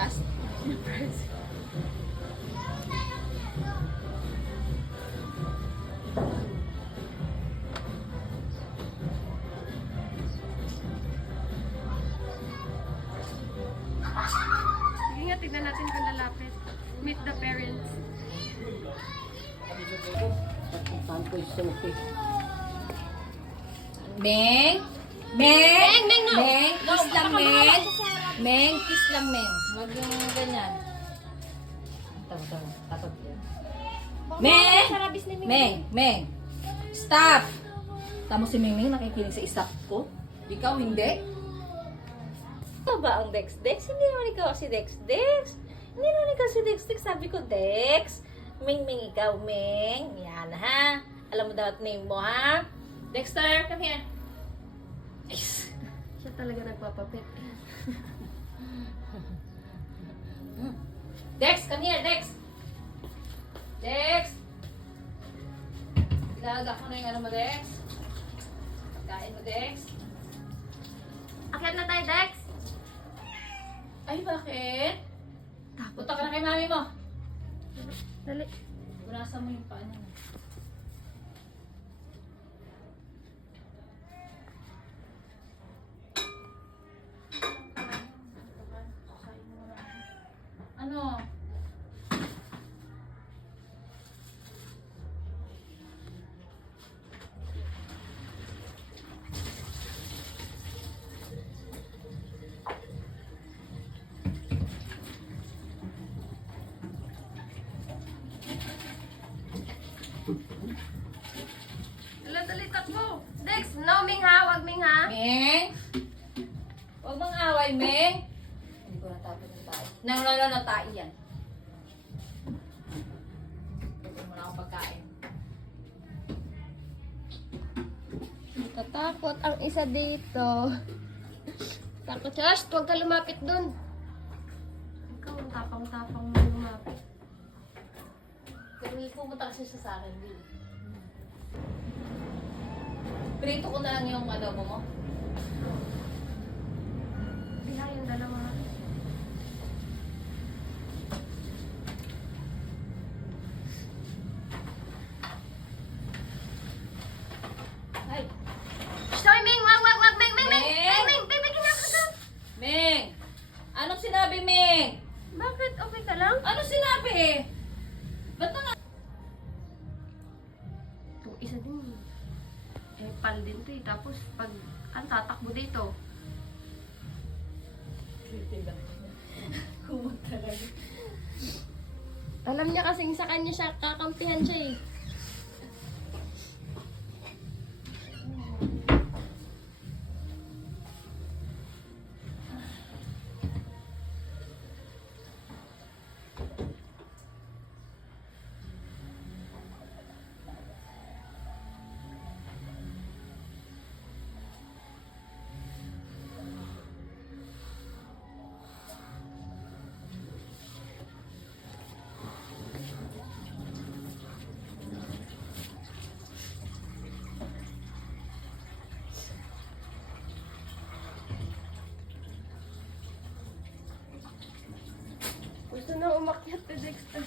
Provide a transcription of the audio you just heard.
past. Sige nga, tignan natin kung lalapit. Meet the parents. Meng? Meng? Meng, no! Meng, kiss lang, baka Meng. mawala siya sa harap. Meng, kiss lang, Meng. Huwag yung ganyan. Tawa. Tapos yan. Baka Meng! mawala sa rabis ni Meng. Meng, Meng. Stop! Tamo si Meng nakikinig sa isap ko. Ikaw hindi. Ikaw ba ang Dex? Dex? Hindi naman ikaw si Dex. Dex? Hindi naman ikaw si Dex. Dex, sabi ko Dex. Ming, ikaw, Ming. Yan, ha? Alam mo dapat name mo, ha? Dexter, come here. Yes. Siya talaga nagpapapit. Dex, come here, Dex. Dex. Ilaga ko na yung ano mo, Dex. Pagkain mo, Dex. Akyat na tayo, Dex! Ay, bakit? Punta ka na kay mami mo. Dali. Punasan mo yung paa niya. Ano? Dali, takbo! Dex, no, Ming ha! Wag Ming ha! Meng? Huwag mang away, Meng. Hindi ko natapos yung tayo. Nang tayo yan. Pagkain mo na akong pagkain. Natatakot ang isa dito. Takot siya. Shh, huwag ka lumapit dun. Ikaw, ang tapang-tapang mo lumapit. Pero pumunta kasi siya sa akin, Bill. Prito ko na lang yung adobo mo. Bila yung dalawa. Ay, Sorry, Ming! Wag! Ming! Ming! Ming! Baby, kinakagat! Meng! Anong sinabi, Meng? Bakit? Okay ka lang? Anong sinabi? Ba't na nga? Itong isa din. Pal din to eh. Tapos, pag tatakbo dito. Kumot talaga. Alam niya kasing sa kanya siya, kakampihan siya eh. Gusto na umakyat to Dexter.